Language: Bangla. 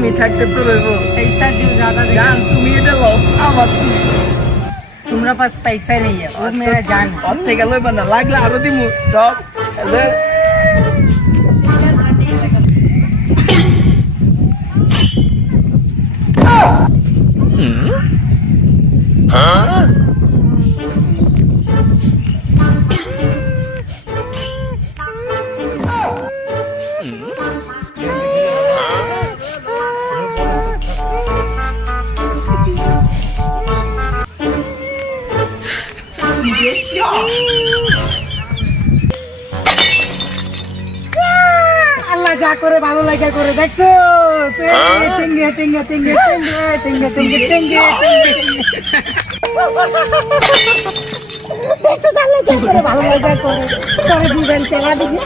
আমি থাকতে তো রইবো। पैसा जो ज्यादा दे জান তুমি এটা লও আমার तुम्हारे पास पैसा नहीं है वो मेरा जान है ওর থেকে লইবা না লাগলে আরো দিমু সব এলে আল্লাহ যা করে ভালো লাগা করে দেখছো টিঙ্গে টিঙ্গে টিঙ্গে টিঙ্গে টিঙ্গে টিঙ্গে টিঙ্গে দেখছো আল্লাহ যা করে ভালো লাগা করে তোরে দুজন চালা দিবি